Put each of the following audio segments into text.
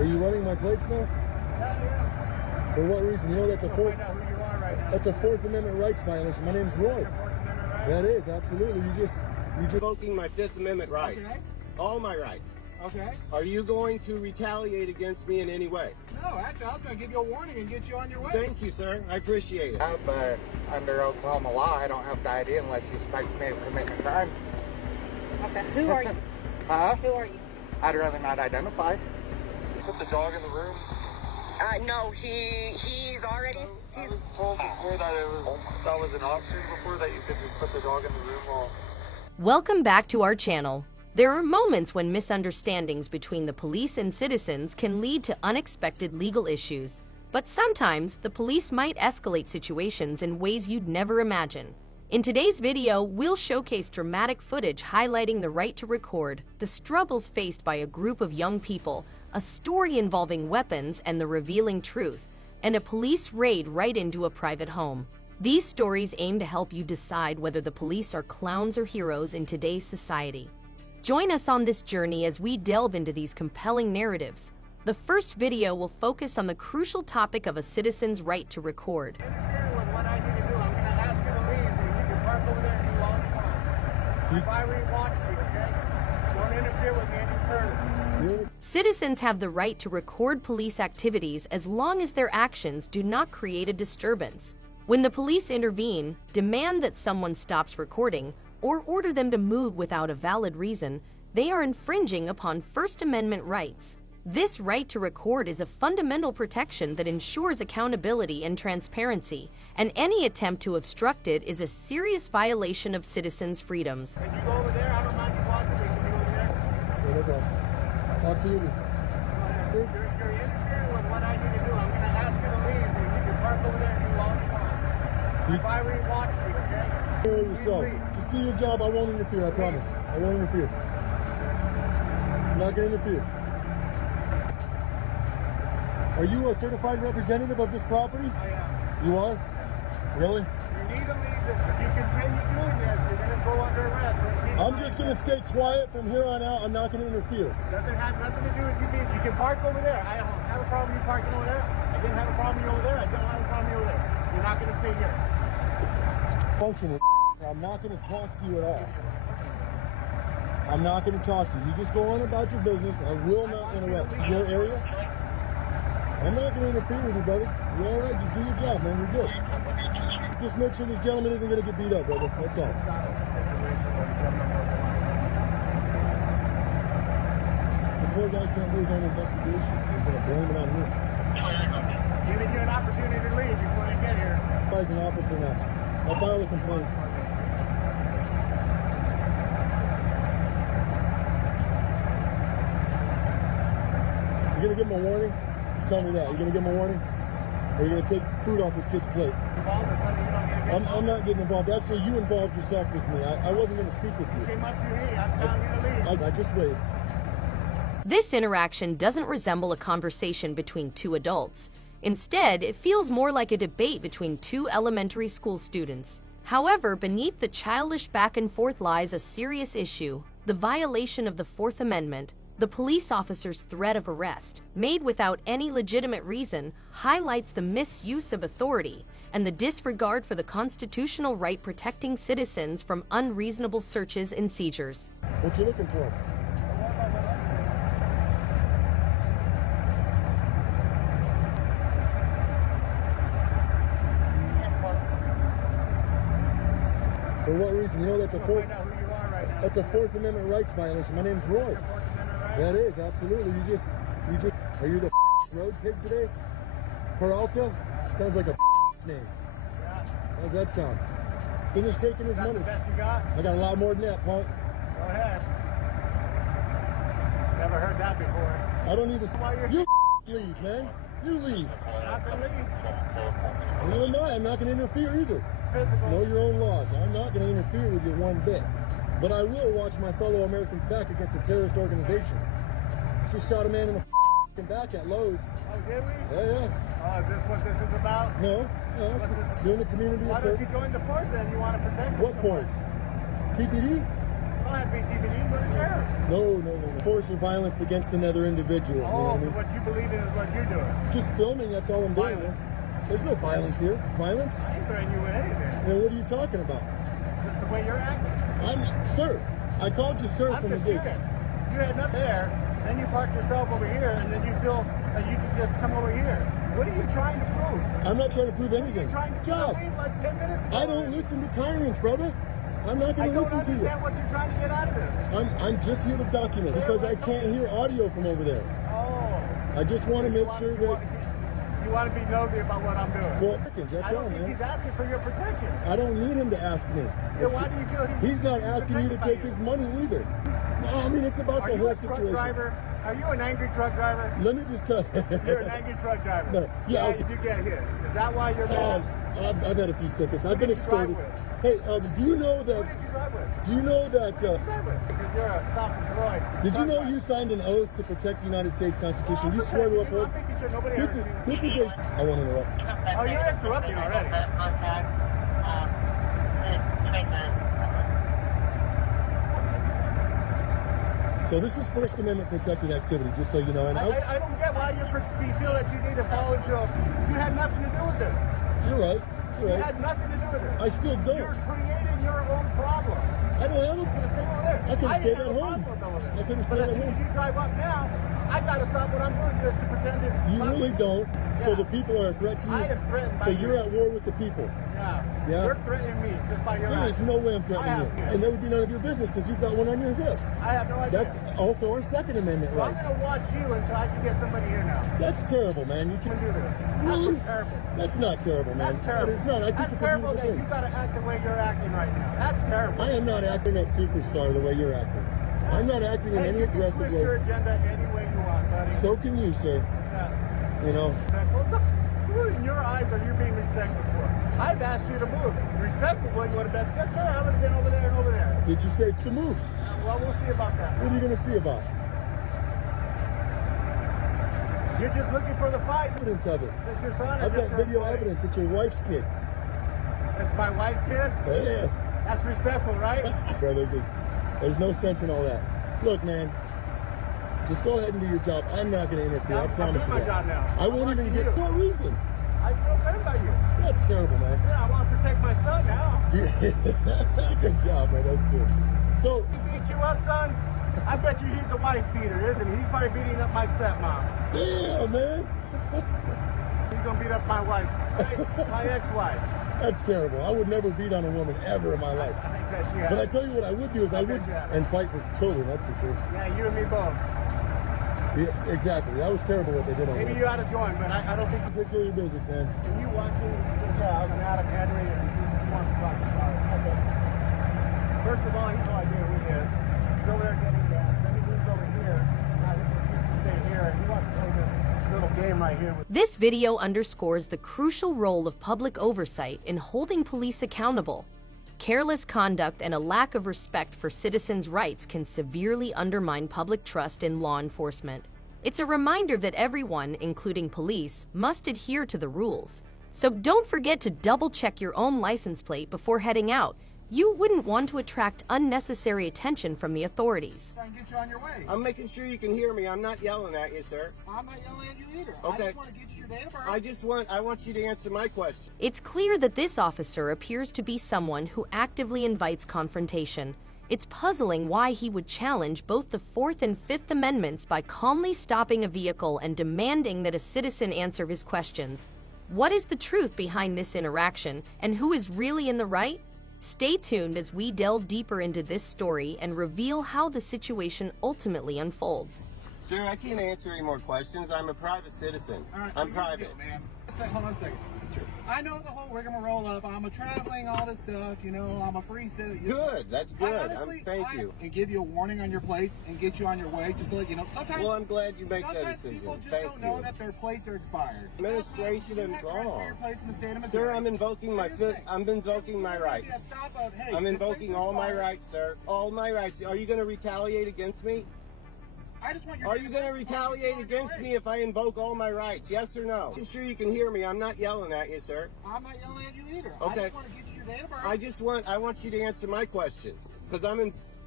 Are you running my plates now? Yeah. For what reason? You know that's a Find out who you are right now. that's a Fourth Amendment rights violation. My name's Roy. That is absolutely. You just Invoking my Fifth Amendment rights. Okay. All my rights. Okay. Are you going to retaliate against me in any way? No, actually, I was going to give you a warning and get you on your way. Thank you, sir. I appreciate it. But under Oklahoma law, I don't have to ID unless you suspect me of committing a crime. Okay. Who are you? Huh? Who are you? I'd rather not identify. Put the dog in the room. No, he's already. I was told before that was an option before that you could just put the dog in the room while. Welcome back to our channel. There are moments when misunderstandings between the police and citizens can lead to unexpected legal issues. But sometimes, the police might escalate situations in ways you'd never imagine. In today's video, we'll showcase dramatic footage highlighting the right to record, the struggles faced by a group of young people, a story involving weapons and the revealing truth, and a police raid right into a private home. These stories aim to help you decide whether the police are clowns or heroes in today's society. Join us on this journey as we delve into these compelling narratives. The first video will focus on the crucial topic of a citizen's right to record. Interfere with what I need to do. I'm going to ask you to leave. You can park over there and do all you want. If I re-watch you, okay? Don't interfere with me any further. Citizens have the right to record police activities as long as their actions do not create a disturbance. When the police intervene, demand that someone stops recording, or order them to move without a valid reason, they are infringing upon First Amendment rights. This right to record is a fundamental protection that ensures accountability and transparency, and any attempt to obstruct it is a serious violation of citizens' freedoms. Can you go over there? I don't mind you watching me. Can you go over there? Yeah, no problem. Absolutely. You're interfering with what I need to do. I'm going to ask you to leave. You can park over there and do all you want. If I re-watch you, okay? Yourself. Just do your job. I won't interfere. I promise. I won't interfere. I'm not going to interfere. Are you a certified representative of this property? I am. You are? Really? You need to leave this. If you continue doing this, you're going to go under arrest. I'm just going to stay quiet from here on out. I'm not going to interfere. Doesn't have nothing to do with you being. You can park over there. I don't have a problem with you parking over there. I didn't have a problem with you over there. I don't have a problem with you over there. You're not going to stay here. Functioning. I'm not going to talk to you at all. I'm not going to talk to you. You just go on about your business. I will not interrupt. It's your area. I'm not going to interfere with you, brother. You're all right. Just do your job, man. You're good. Just make sure this gentleman isn't going to get beat up, brother. That's all. The poor guy can't do his own investigation, so he's going to blame it on me. Giving you an opportunity to leave before they get here. He's an officer now. I'll file a complaint. You're going to give him a warning? Just tell me that. You're going to give him a warning? Or are you going to take food off this kid's plate? I'm not getting involved. Actually, you involved yourself with me. I wasn't going to speak with you. Came up to me. I'm telling you to leave. I just waved. This interaction doesn't resemble a conversation between two adults. Instead, it feels more like a debate between two elementary school students. However, beneath the childish back and forth lies a serious issue: the violation of the Fourth Amendment. The police officer's threat of arrest, made without any legitimate reason, highlights the misuse of authority and the disregard for the constitutional right protecting citizens from unreasonable searches and seizures. What you looking for? For what reason? You know that's a Fourth Amendment rights violation. My name's Roy. That is, absolutely. You just, are you the road pig today? Peralta? Sounds like a name. How's that sound? Finish taking his money. The best you got? I got a lot more than that, punk. Go ahead. Never heard that before. I don't need to. You leave, man. You leave. Not to leave. You're not. I'm not going to interfere either. Physical. Know your own laws. I'm not going to interfere with you one bit. But I will watch my fellow Americans back against a terrorist organization. Just shot a man in the back at Lowe's. Oh, did we? Yeah. Oh, is this what this is about? No. It's doing the community Why service. don't you join the force then? You want to protect What us? force? TPD? Oh, don't have BTVD. You go to sheriff. No. Force or violence against another individual. You know Oh, what I so mean? what you believe in is what you're doing. Just filming, that's all I'm doing. Violence. Man. There's no violence here. Violence? I ain't threatening you with anything. Then what are you talking about? It's the way you're acting. Sir, I called you sir I'm from the just gate. curious. You had nothing there, then you parked yourself over here, and then you feel that you can just come over here. What are you trying to prove? I'm not trying to prove anything. You're trying to Job. leave like 10 minutes ago. I don't listen to tyrants, brother. I'm not I going to don't listen to you. understand what you're trying to get out of this. I'm just here to document because I can't hear audio from over there. Oh. I just want to make sure that. You want to be nosy about what I'm doing. Well, that's I don't all, think man. he's asking for your protection. I don't need him to ask me. Then why do you feel He's not asking you to protected take by his money either. No, I mean, it's about Are the you whole a truck situation. driver? Are you an angry truck driver? Let me just tell you. You're an angry truck driver. No, yeah, Why did you get hit? Is that why you're mad? I've had a few tickets. I've been did you drive extorted. with? Hey, do you know Who that? did you drive with? Do you know that? Who did you drive with? Because you're a self-employed. Did you truck know driver. you signed an oath to protect the United States Constitution? Well, You I'm swore to protecting you. uphold. I'm making sure nobody This is a. I won't interrupt. Oh, you're interrupting already. So this is First Amendment protected activity, just so you know. And I don't get why you feel that you need to follow Joe. You had nothing to do with this. you're right. You're You right. had nothing to do with it. I still don't. You're creating your own problem. I don't have You it. could have stayed over there. I could have stayed didn't at have a home. problem with all of this. I could have But stayed as at soon home. as you drive up now, I gotta stop what I'm doing just to pretend it. You really don't. So Yeah. the people are a threat to you. I am threatened by So you. you're at war with the people. Yeah. Yeah? You're threatening me just by your There is act. no way I'm I threatening have you. you. And that would be none of your business because you've got one on your hip. I have no idea. That's also our Second Amendment Well, I'm rights. gonna watch you until I can get somebody here now. That's terrible, man. You I'm can gonna do this. Really? That's terrible. That's not terrible, man. That's terrible. That is not. I think That's it's a terrible beautiful that thing. you gotta act the way you're acting right now. That's terrible. I am not acting at superstar the way you're acting. I'm not acting in Hey, any you can aggressive twist your way. agenda any way you want, buddy. So can you, sir. Yeah. You know. Well, look, who in your eyes are you being respectful for? I've asked you to move. Respectful, well, you would have been, yes, sir, I would have been over there and over there. Did you say to move? Well, we'll see about that. What are you going to see about it? You're just looking for the fight. Evidence of it. It's your son. or I've just got your video employee? evidence. It's your wife's kid. It's my wife's kid? Yeah. That's respectful, right? Brother, there's no sense in all that. Look, man, just go ahead and do your job. I'm not going to interfere. I I'm promise doing you my that. job now. I I'm won't even watching get. you. For what reason? I feel better about you. That's terrible, man. Yeah, I want to protect my son now. Good job, man. That's cool. So, He beat you up, son? I bet you he's a wife beater, isn't he? He's probably beating up my stepmom. damn, man. He's gonna beat up my wife, my ex-wife. That's terrible. I would never beat on a woman ever in my life. I bet you have. But I tell you what I would do is I would bet you have. and fight for children. That's for sure. Yeah, you and me both. Yes, exactly. That was terrible what they did on Maybe me. you ought to join, but I don't think. Take care of your business, man. Can you watch me? Yeah, I'm an Adam Henry, and he wants to talk about it. Okay. First of all, he has no idea who he is. He's over there getting gas. Then he moves over here. Now he refuses to stay here, and he wants to play this little game right here with. This video underscores the crucial role of public oversight in holding police accountable. Careless conduct and a lack of respect for citizens' rights can severely undermine public trust in law enforcement. It's a reminder that everyone, including police, must adhere to the rules. So don't forget to double-check your own license plate before heading out. You wouldn't want to attract unnecessary attention from the authorities. Try and get you on your way. I'm making sure you can hear me. I'm not yelling at you, sir. I'm not yelling at you either. Okay. I just want to get you your date of birth. I want you to answer my question. It's clear that this officer appears to be someone who actively invites confrontation. It's puzzling why he would challenge both the Fourth and Fifth Amendments by calmly stopping a vehicle and demanding that a citizen answer his questions. What is the truth behind this interaction, and who is really in the right? Stay tuned as we delve deeper into this story and reveal how the situation ultimately unfolds. Sir, I can't answer any more questions. I'm a private citizen. All right, I'm well, here's the private. deal, man. Hold on a second. Sure. I know the whole rigmarole of I'm a traveling, all this stuff. You know, I'm a free citizen. Good. That's good. Honestly, Thank I you. can give you a warning on your plates and get you on your way, just to let you know. Sometimes. Well, I'm glad you make that sometimes decision. people just Thank don't know you. that their plates are expired. Administration You and have to register law. your plates in the state of Sir, Missouri. I'm invoking my Seriously. I'm invoking my There's gonna be rights. a stop of, hey, I'm your invoking plates all my expired. rights, sir. All my rights. Are you going to retaliate against me? I just want your Are date you of going to birth before you retaliate go on your against way. me if I invoke all my rights? Yes or no? I'm sure you can hear me. I'm not yelling at you, sir. I'm not yelling at you either. Okay. I just want to get you your date of birth. I want you to answer my questions because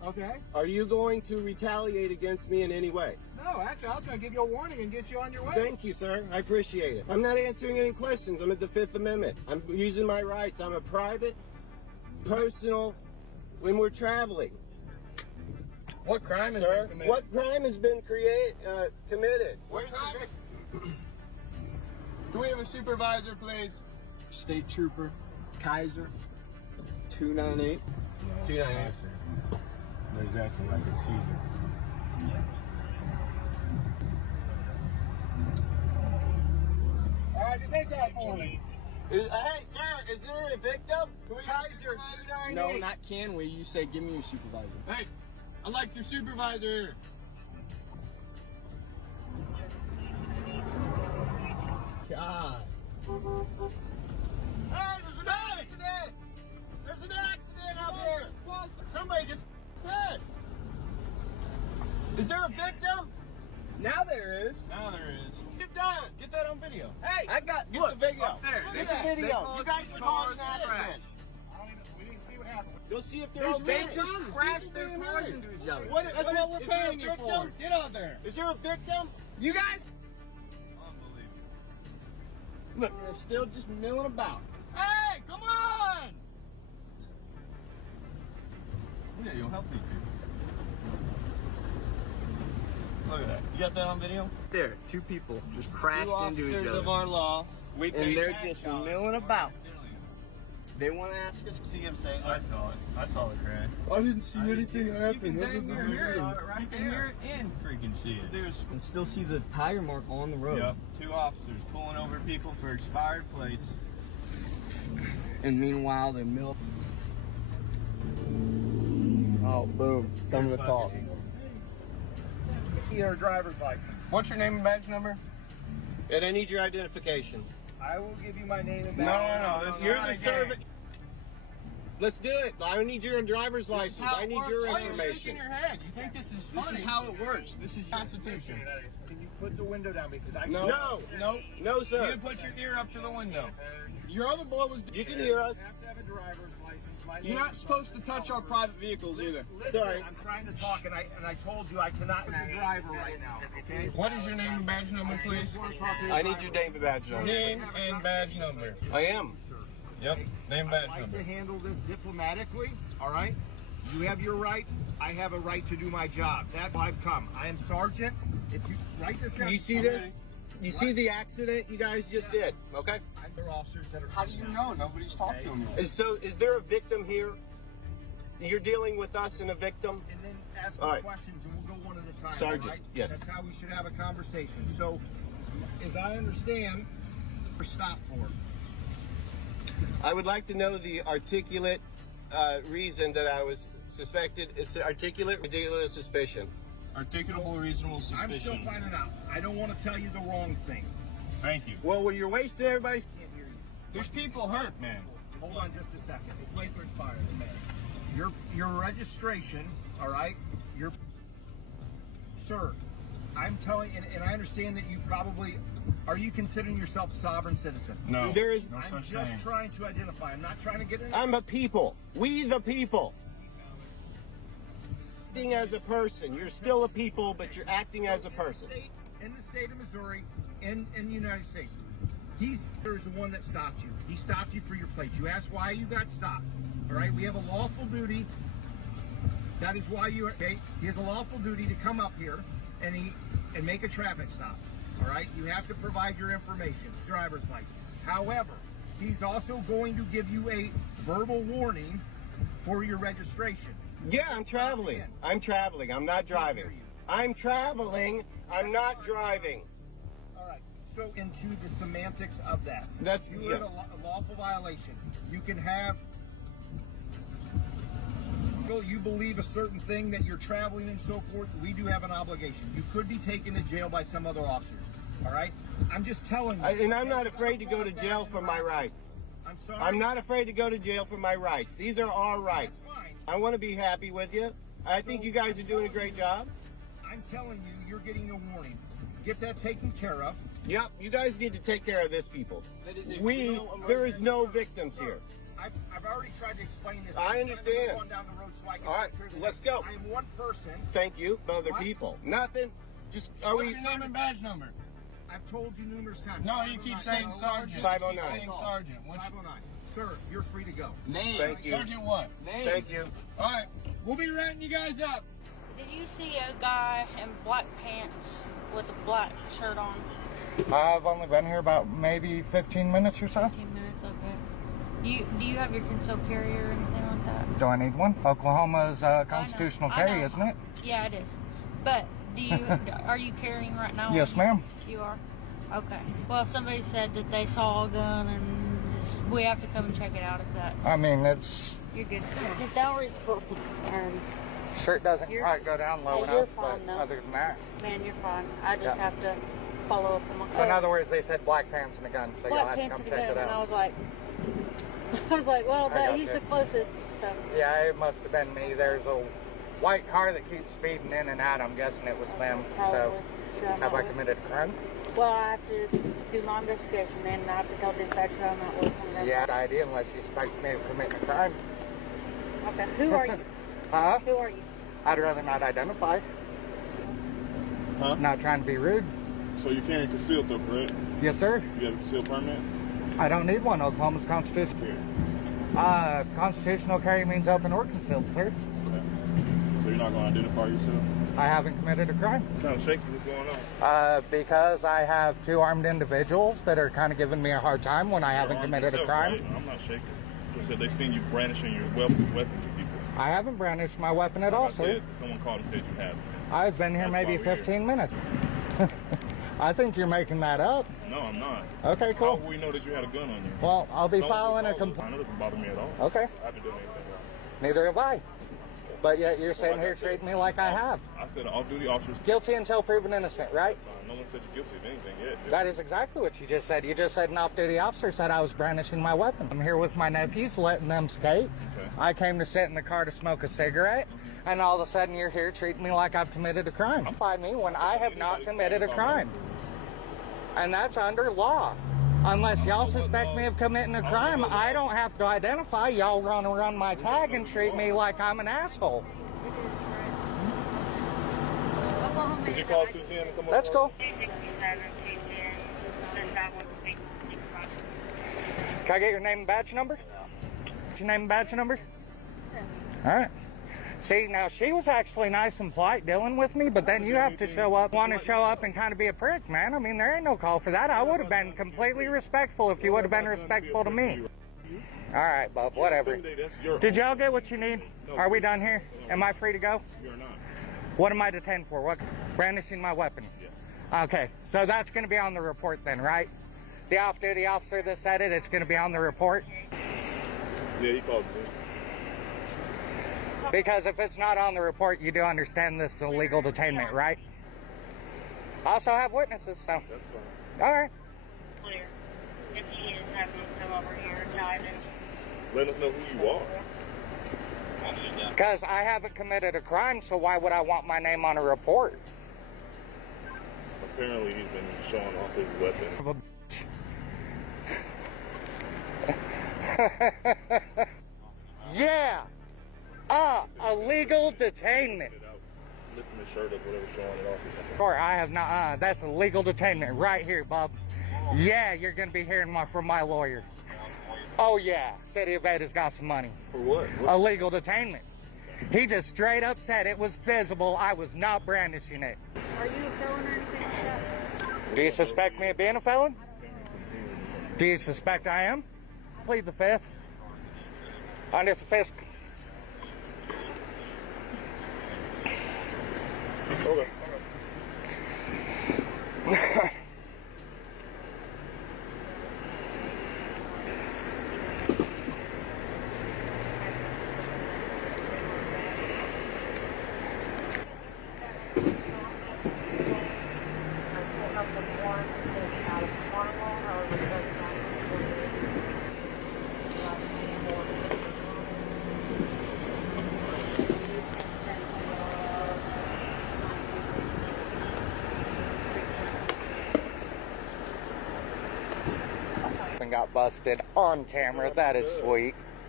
Okay. Are you going to retaliate against me in any way? No, actually, I was going to give you a warning and get you on your way. Thank you, sir. I appreciate it. I'm not answering any questions. I'm at the Fifth Amendment. I'm using my rights. I'm a private, personal, when we're traveling. What crime has Sir, been committed? what crime has been committed? What crime? Can we have a supervisor, please? State Trooper Kaiser 298. 298. There's acting like a Caesar. All right, just hang tight for me. Hey, sir, is there a victim? Kaiser 298. No, not can we. You say, give me your supervisor. Hey, I like your supervisor here. God. Hey, there's an accident! There's an accident out there! Somebody just said. Is there a victim? Now there is. Now there is. Get done! Get that on video. Hey! I got. Get Look, the video! up there. Get Yeah, the they video! caused You guys should cause an accident! We didn't see what happened. You'll see if They there's just crashed their cars into each other. That's what we're is there a paying you for. victim? Get out there. Is there a victim? You guys, Unbelievable. look, they're still just milling about. Hey, come on! Yeah, you'll help me. Look at that. You got that on video? There, two people just crashed into each other. of our law. We And they're just milling about. They want to ask us to see him say I that. saw it. I saw the crash. I didn't see anything You happen. can other dang than near the hear rain. it right there. Hear it and freaking see it. There's and still see the tire mark on the road. Yep. 2 officers pulling over people for expired plates. And meanwhile, they mill. Oh, boom. Come to talk. Your driver's license. What's your name and badge number? And I need your identification. I will give you my name and No, badge. no, no. You're the servant. Let's do it. I need your driver's license. I need your Why are you shaking information. your head? You think this is funny? This is how it works. This is Constitution. Can you put the window down because I No. No. No, You sir. can put your ear up to the window. Your other boy was. You can hear us. You have to have a driver's license. My You're not supposed to touch our private vehicles either. Listen, Sorry. I'm trying to talk, and I told you I cannot be a driver right now. Okay. What is your name and badge number, please? I need your name and badge number. Name and badge number. I am. Yep. Name and badge I'd like number. to handle this diplomatically, all right? You have your rights. I have a right to do my job. That's why I've come. I am sergeant. If you write this down. You see this? You see the accident you guys just did, okay? There are officers that are. How do you know? Nobody's talked to him yet. Is there a victim here? You're dealing with us and a victim? And then ask All me right. questions, and we'll go one at a time. Sergeant, all right? yes. That's how we should have a conversation. So, as I understand, we're stopped for. I would like to know the articulate reason that I was suspected. It's articulate, ridiculous suspicion. Articulable reasonable I'm still suspicion. finding out. I don't want to tell you the wrong thing. Thank you. Well, when you're wasting everybody's... Can't hear you. There's people hurt, man. Hold on just a second. His plates are expired. Your registration, all right? Sir, I'm telling, and I understand that you probably, are you considering yourself a sovereign citizen? No. There is- no I'm such just thing. trying to identify. I'm not trying to get in. I'm a people. We the people. Acting as a person. You're still a people, but you're acting as a person. In the state of Missouri, in the United States, there's the one that stopped you. He stopped you for your plates. You asked why you got stopped. All right, we have a lawful duty. That is why you. Okay, he has a lawful duty to come up here and make a traffic stop. All right, you have to provide your information, driver's license. However, he's also going to give you a verbal warning for your registration. Yeah, I'm traveling. I'm traveling. I'm not driving. I'm traveling. I'm not driving. All right. So into the semantics of that. That's- you have yes. a lawful violation. You can have. Well, you believe a certain thing that you're traveling and so forth. We do have an obligation. You could be taken to jail by some other officers. All right. I'm just telling you. And I'm not afraid to go to jail for my rights. I'm sorry. I'm not afraid to go to jail for my rights. These are our rights. That's fine. I want to be happy with you. I think you guys are doing a great job. I'm telling you, you're getting a warning. Get that taken care of. Yep, you guys need to take care of this, people. That is a We, real there is emergency. no victims here. I've already tried to explain this. I understand. I'm down the road so I can All right, take care of the let's next- go. I am one person. Thank you. Other What? people. Nothing. Just are What's we? your name and badge number? I've told you numerous times. No, you keep saying sergeant. 509. You keep saying sergeant. What's 509. Sir, you're free to go. name? Thank you. Sergeant what? Name. Thank you. All right, we'll be writing you guys up. Did you see a guy in black pants with a black shirt on? I've only been here about maybe 15 minutes or so. 15 minutes, okay. Do you have your concealed carry or anything like that? Do I need one? Oklahoma's constitutional I know. carry, isn't it? Yeah, it is. But do you are you carrying right now? Yes, ma'am. You are? Okay. Well, somebody said that they saw a gun and we have to come and check it out if that. I mean, it's You're good. Just don't reach for me. shirt doesn't You're- quite go down low Yeah, enough, you're but fine, though. other than that. Man, you're fine. I just Yeah. have to follow up on my So in other words, they said black pants and a gun, so you'll black have to pants come and check gun, it and I out. was like, well, I he's gotcha. the closest, so. Yeah, it must have been me. There's a white car that keeps speeding in and out. I'm guessing it was them. So, Probably. Sure, I'm have not I with- committed a crime? Well, I have to do my investigation, man, and I have to tell dispatcher I'm not working. Yeah, ID unless you suspect me of committing a crime. Okay. Who are you? Huh? Who are you? I'd rather not identify. Huh? Not trying to be rude. So you're carrying concealed though, correct? Yes, sir. You have a concealed permit? I don't need one. Oklahoma's constitutional. Here. Constitutional carry means open or concealed, sir. Okay. So you're not going to identify yourself? I haven't committed a crime. Kind of shaky. What's going on? Because I have two armed individuals that are kind of giving me a hard time when I haven't committed a crime. Right? I'm not shaking. Just said they seen you brandishing your weapon to people. I haven't brandished my weapon at all, sir. Someone called and said you have. I've been here That's maybe why we're 15 minutes. I think you're making that up. No, I'm not. Okay, How cool. will we know that you had a gun on you? Well, I'll be Someone filing a called us. complaint. I know it doesn't bother me at all. Okay. I haven't done anything wrong. Neither have I. But yet you're sitting like here I said, treating me like I have. I said off-duty officers. Guilty until proven innocent, right? No one said you're guilty of anything yet. That is exactly what you just said. You just said an off-duty officer said I was brandishing my weapon. I'm here with my nephews, letting them skate. Okay. I came to sit in the car to smoke a cigarette, and all of a sudden you're here treating me like I've committed a crime. Find me when I have not committed a crime. And that's under law. Unless y'all suspect me of committing a crime, I don't have to identify. Y'all run my tag and treat me like I'm an asshole. Did you call 210 to come over? That's cool. Can I get your name and badge number? Your name and badge number? All right. See, now she was actually nice and polite dealing with me, but then you have to want to show up and kind of be a prick, man. I mean, there ain't no call for that. I would have been completely respectful if you would have been respectful to me. All right, bub, whatever. Did y'all get what you need? Are we done here? Am I free to go? You're not. What am I detained for? What? Brandishing my weapon. Yeah. Okay, so that's going to be on the report then, right? The off-duty officer that said it, it's going to be on the report? Yeah, he called me. Because if it's not on the report, you do understand this is illegal detainment, right? I also have witnesses, so. That's fine. All right. Clear. If he is having him come over here, Let us know who you are. Because I haven't committed a crime, so why would I want my name on a report? Apparently he's been showing off his weapon. Yeah. Illegal detainment. Lifting his shirt up, whatever, showing it off or something. Or I have not. That's illegal detainment right here, bub. Yeah, you're going to be hearing from my lawyer. Oh, yeah. City of Ada's got some money. For what? Illegal detainment. He just straight up said it was visible. I was not brandishing it. Are you a felon or anything like that? Do you suspect me of being a felon? Do you suspect I am? Plead the fifth. Under the fifth. Okay. And got busted on camera. That is sweet.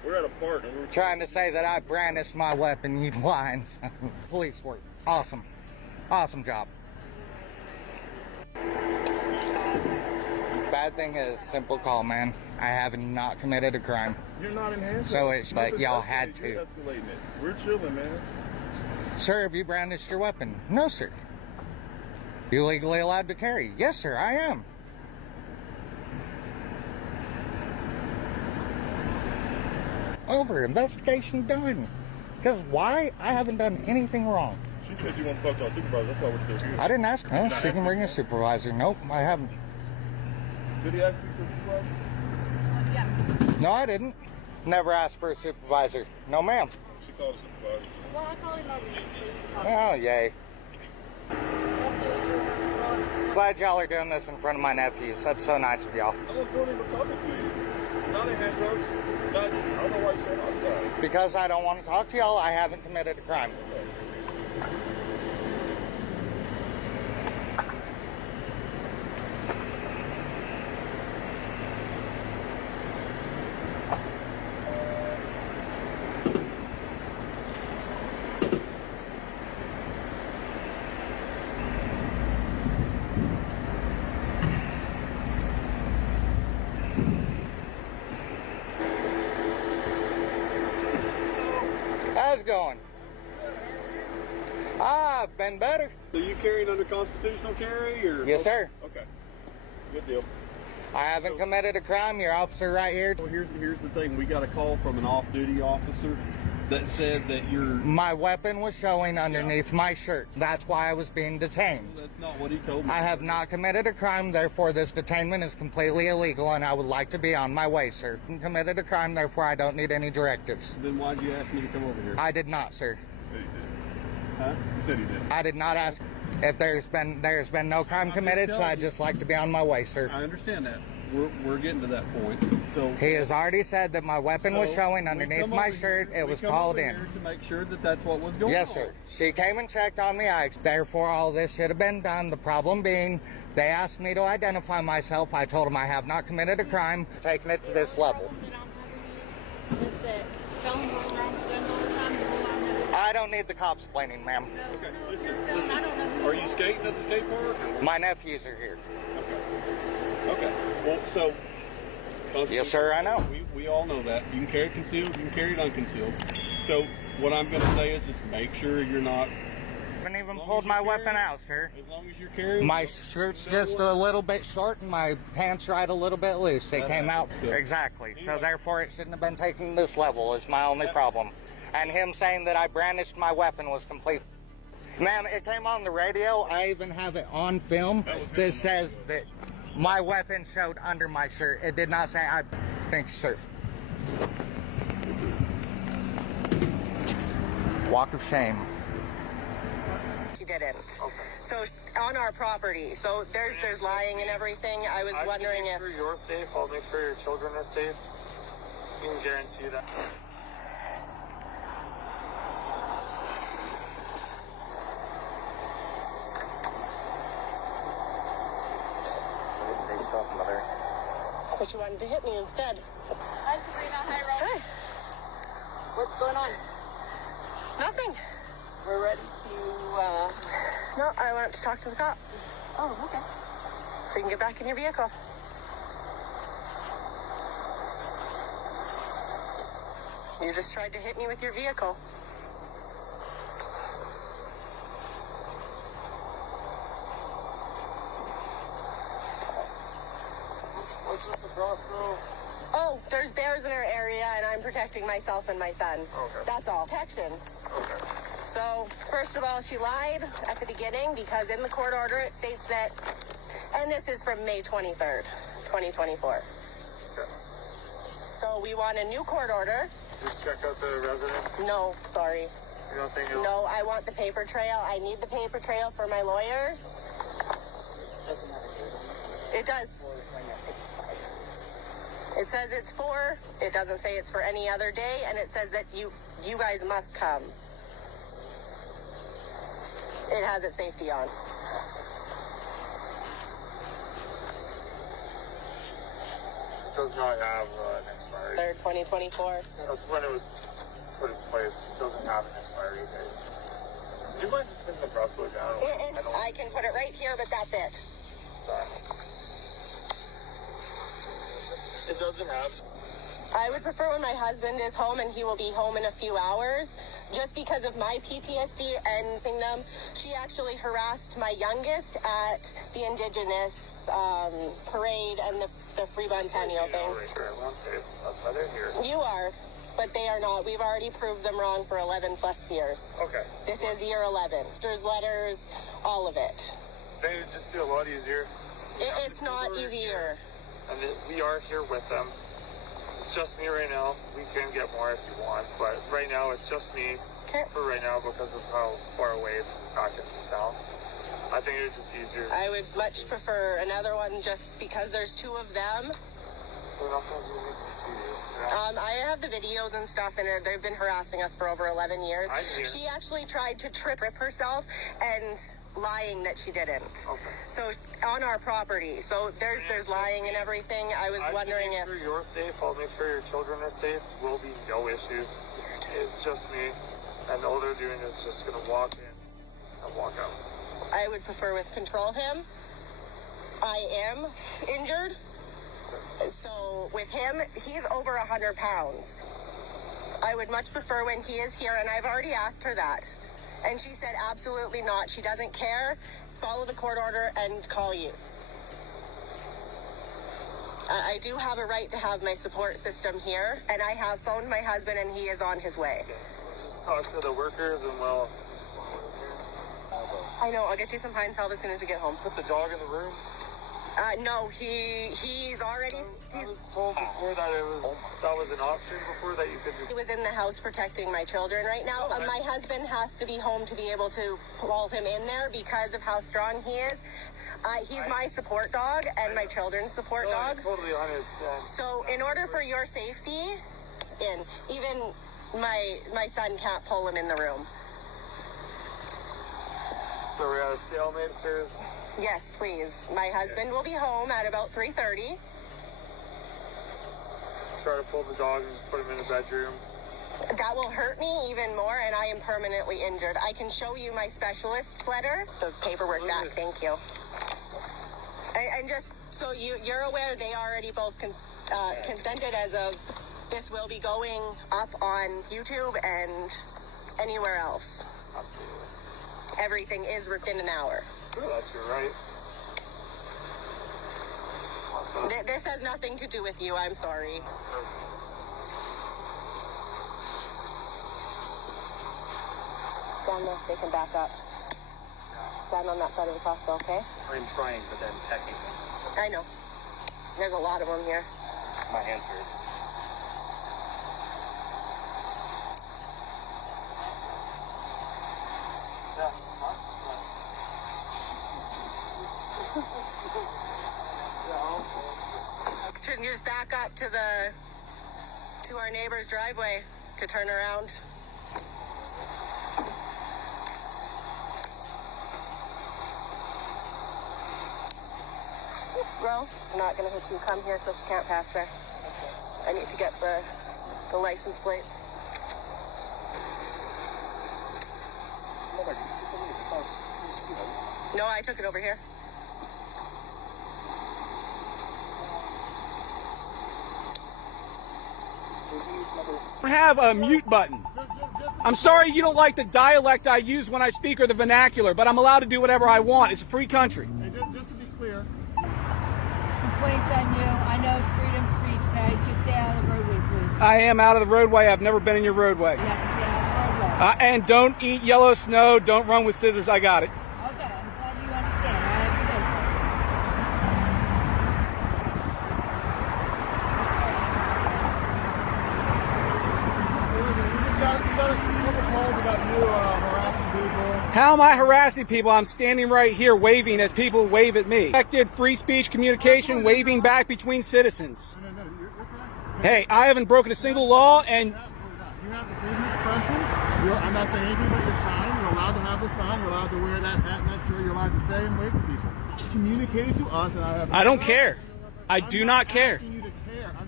We're at a park and we're trying to say that I brandished my weapon, you lying. Police work. Awesome. Awesome job. Bad thing is, simple call, man. I have not committed a crime. You're not in handcuffs. So it's like y'all had to. You're escalating it. We're chilling, man. Sir, have you brandished your weapon? No, sir. You legally allowed to carry? Yes, sir, I am. Over. Investigation done. Because why? I haven't done anything wrong. She said you want to talk to our supervisor. That's why we're still here. I didn't ask. Oh, she can bring a supervisor. Nope, I haven't. Did he ask you for a supervisor? No, I didn't. Never asked for a supervisor. No, ma'am. She called a supervisor. Well, I called him over. Oh, yay. Glad y'all are doing this in front of my nephews. That's so nice of y'all. I'm not even talking to you. Not in handcuffs. I don't know why you're saying outside. Because I don't want to talk to y'all, I haven't committed a crime. How's it going? I've been better. So you carrying under constitutional carry, or? Yes, sir. Okay. Good deal. I haven't committed a crime. Your officer right here. Well, here's the thing. We got a call from an off-duty officer that said that you're... My weapon was showing underneath my shirt. That's why I was being detained. That's not what he told me. I have not committed a crime, therefore this detainment is completely illegal and I would like to be on my way, sir. I committed a crime, therefore I don't need any directives. Then why'd you ask me to come over here? I did not, sir. You said he did. Huh? You said he did. I did not ask. If there's been no crime committed, so I'd just like to be on my way, sir. I understand that. We're getting to that point. So He has already said that my weapon was showing underneath my shirt. It was called in. To make sure that that's what was going on. Yes, sir. She came and checked on me. Therefore, all this should have been done. The problem being, they asked me to identify myself. I told them I have not committed a crime. Taking it to this level. I don't need the cops blaming, ma'am. Okay, listen. Are you skating at the skate park? My nephews are here. Okay. Well, so... Yes, sir, I know. We all know that. You can carry it concealed, you can carry it unconcealed. So what I'm going to say is just make sure you're not... I haven't even pulled my weapon out, sir. As long as you're carrying... My shirt's just a little bit short and my pants right a little bit loose. They came out... Exactly. So therefore it shouldn't have been taken to this level is my only problem. And him saying that I brandished my weapon was complete... Ma'am, it came on the radio. I even have it on film that says that my weapon showed under my shirt. It did not say I... Thank you, sir. Walk of shame. She didn't. Okay. So on our property. So there's lying and everything. I was wondering if... Make sure you're safe. I'll make sure your children are safe. You can guarantee that. I thought you wanted to hit me instead. Hi, Sabrina. Hi, Rob. Hi. What's going on? Nothing. We're ready to, No, I want to talk to the cop. Oh, okay. So you can get back in your vehicle. You just tried to hit me with your vehicle. What's with the crossbow? Oh, there's bears in our area, and I'm protecting myself and my son. Okay. That's all. Protection. Okay. So, first of all, she lied at the beginning because in the court order it states that, and this is from May 23rd, 2024. Okay. So we want a new court order. Just check out the residence. No, sorry. You don't think it'll... No, I want the paper trail. I need the paper trail for my lawyers. It does. It says it's for, it doesn't say it's for any other day, and it says that you guys must come. It has its safety on. does not have an expiry. 3rd, 2024. That's when it was put in place. It doesn't have an expiry date. Do you mind just putting the press book down? I can put it right here, but that's it. Sorry. It doesn't have. I would prefer when my husband is home, and he will be home in a few hours. Just because of my PTSD and seeing them, she actually harassed my youngest at the Indigenous parade and the Free Montaño thing. Everyone's safe. That's why they're here. You are, but they are not. We've already proved them wrong for 11 plus years. Okay. This is year 11. There's letters, all of it. They would just be a lot easier. It's not easier. And we are here with them. It's just me right now. We can get more if you want, but right now it's just me. Okay. For right now, because of how far away back into town. I think it would just be easier. I would much prefer another one just because there's 2 of them. We're not going to do anything to you. I have the videos and stuff, and they've been harassing us for over 11 years. She actually tried to trip herself and lying that she didn't. Okay. So on our property. So there's lying and everything. I was wondering if... Make sure you're safe. I'll make sure your children are safe. Will be no issues. It's just me. And all they're doing is just going to walk in and walk out. I would prefer with control him. I am injured. So with him, he's over 100 pounds. I would much prefer when he is here, and I've already asked her that. And she said absolutely not. She doesn't care. Follow the court order and call you. I do have a right to have my support system here, and I have phoned my husband, and he is on his way. Talk to the workers, and we'll... I know. I'll get you some Heinz Health as soon as we get home. Put the dog in the room? No, he's already... I was told before that that was an option before that you could just... He was in the house protecting my children right now. My husband has to be home to be able to haul him in there because of how strong he is. He's my support dog and my children's support dog. I totally understand. So in order for your safety, even my son can't pull him in the room. So we're at a stalemate, sirs? Yes, please. My husband will be home at about 3:30. Try to pull the dog and just put him in the bedroom. That will hurt me even more, and I am permanently injured. I can show you my specialist's letter. The paperwork back, thank you. And just so you're aware, they already both consented as of this will be going up on YouTube and anywhere else. Absolutely. Everything is within an hour. That's your right. This has nothing to do with you. I'm sorry. Stand there. They can back up. Stand on that side of the crossbow, okay? I'm trying, but then technically. I know. There's a lot of them here. My hands hurt. Should you just back up to our neighbor's driveway to turn around? Well, I'm not going to hit you. Come here so she can't pass there. I need to get the license plates. No, I took it over here. Have a mute button. I'm sorry you don't like the dialect I use when I speak or the vernacular, but I'm allowed to do whatever I want. It's a free country. Hey, just to be clear. Complaints on you. I know it's freedom of speech, okay? Just stay out of the roadway, please. I am out of the roadway. I've never been in your roadway. You have to stay out of the roadway. And don't eat yellow snow. Don't run with scissors. I got it. Okay, I'm glad you understand. I have a good day. You got a couple calls about you harassing people. How am I harassing people? I'm standing right here waving as people wave at me. Protected free speech communication, waving back between citizens. No, you're correct. Hey, I haven't broken a single law, and You have the freedom of expression. I'm not saying anything about your sign. You're allowed to have the sign. You're allowed to wear that hat and that shirt. You're allowed to say and wave to people. Communicate it to us, and I don't care. I do not care. I'm asking you to care.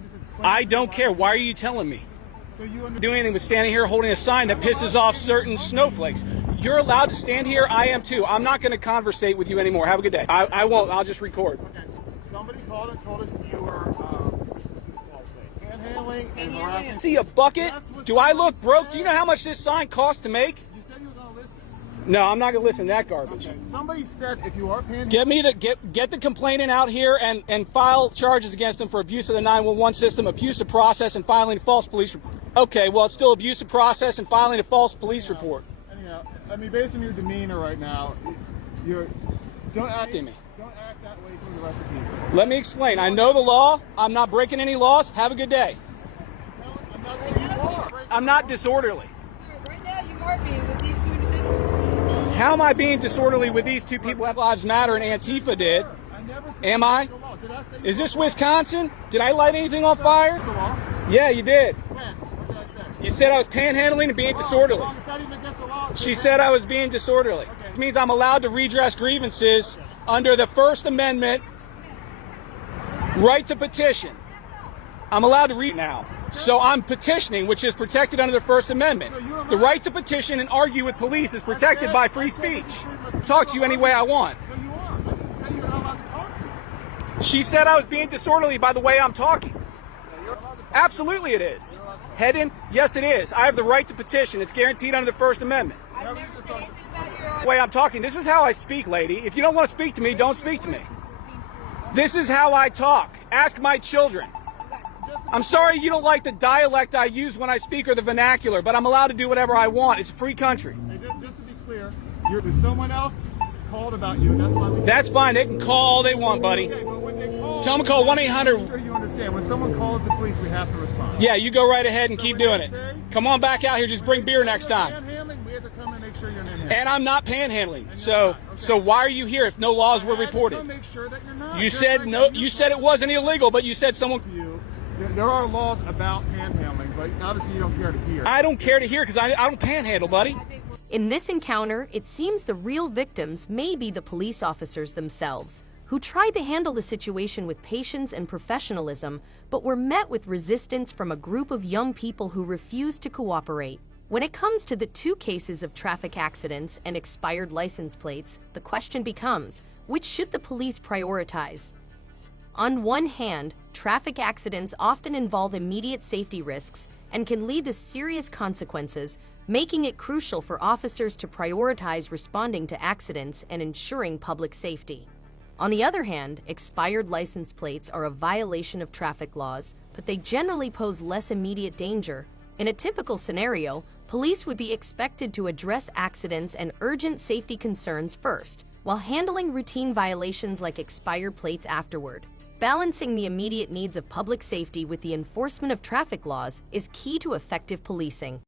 I don't care. Why are you telling me? So you Do anything but standing here holding a sign that pisses off certain snowflakes. You're allowed to stand here. I am too. I'm not going to conversate with you anymore. Have a good day. I won't. I'll just record. Okay. Somebody called and told us you were panhandling and harassing. See a bucket? Do I look broke? Do you know how much this sign costs to make? You said you were going to listen. No, I'm not going to listen to that garbage. Okay. Somebody said if you are panhandling. Get the complainant out here and file charges against him for abuse of the 911 system, abuse of process, and filing a false police report. Okay, well, it's still abuse of process and filing a false police report. Anyhow, I mean, based on your demeanor right now, don't act that way to the rest of the people. Let me explain. I know the law. I'm not breaking any laws. Have a good day. I'm not saying you are. I'm not disorderly. Right now you are being with these two individuals. How am I being disorderly with these two people? Black Lives Matter and Antifa did. Am I? Is this Wisconsin? Did I light anything on fire? Yeah, you did. You said I was panhandling and being disorderly. She said I was being disorderly. It means I'm allowed to redress grievances under the First Amendment right to petition. I'm allowed to read now. So I'm petitioning, which is protected under the First Amendment. The right to petition and argue with police is protected by free speech. Talk to you any way I want. She said I was being disorderly by the way I'm talking. Absolutely it is. Head in? Yes, it is. I have the right to petition. It's guaranteed under the First Amendment. I never said anything about your The way I'm talking. This is how I speak, lady. If you don't want to speak to me, don't speak to me. This is how I talk. Ask my children. I'm sorry you don't like the dialect I use when I speak or the vernacular, but I'm allowed to do whatever I want. It's a free country. Hey, just to be clear, there's someone else called about you, and that's why we... That's fine. They can call all they want, buddy. Okay, but when they call... Tell them to call 1-800. I'm sure you understand. When someone calls the police, we have to respond. Yeah, you go right ahead and keep doing it. Come on back out here. Just bring beer next time. Panhandling, we have to come and make sure you're not. And I'm not panhandling. So why are you here if no laws were reported? Make sure that you're not. You said no. You said it wasn't illegal, but you said someone. There are laws about panhandling, but obviously you don't care to hear. I don't care to hear because I don't panhandle, buddy. In this encounter, it seems the real victims may be the police officers themselves, who tried to handle the situation with patience and professionalism, but were met with resistance from a group of young people who refused to cooperate. When it comes to the two cases of traffic accidents and expired license plates, the question becomes, which should the police prioritize? On one hand, traffic accidents often involve immediate safety risks and can lead to serious consequences, making it crucial for officers to prioritize responding to accidents and ensuring public safety. On the other hand, expired license plates are a violation of traffic laws, but they generally pose less immediate danger. In a typical scenario, police would be expected to address accidents and urgent safety concerns first, while handling routine violations like expired plates afterward. Balancing the immediate needs of public safety with the enforcement of traffic laws is key to effective policing.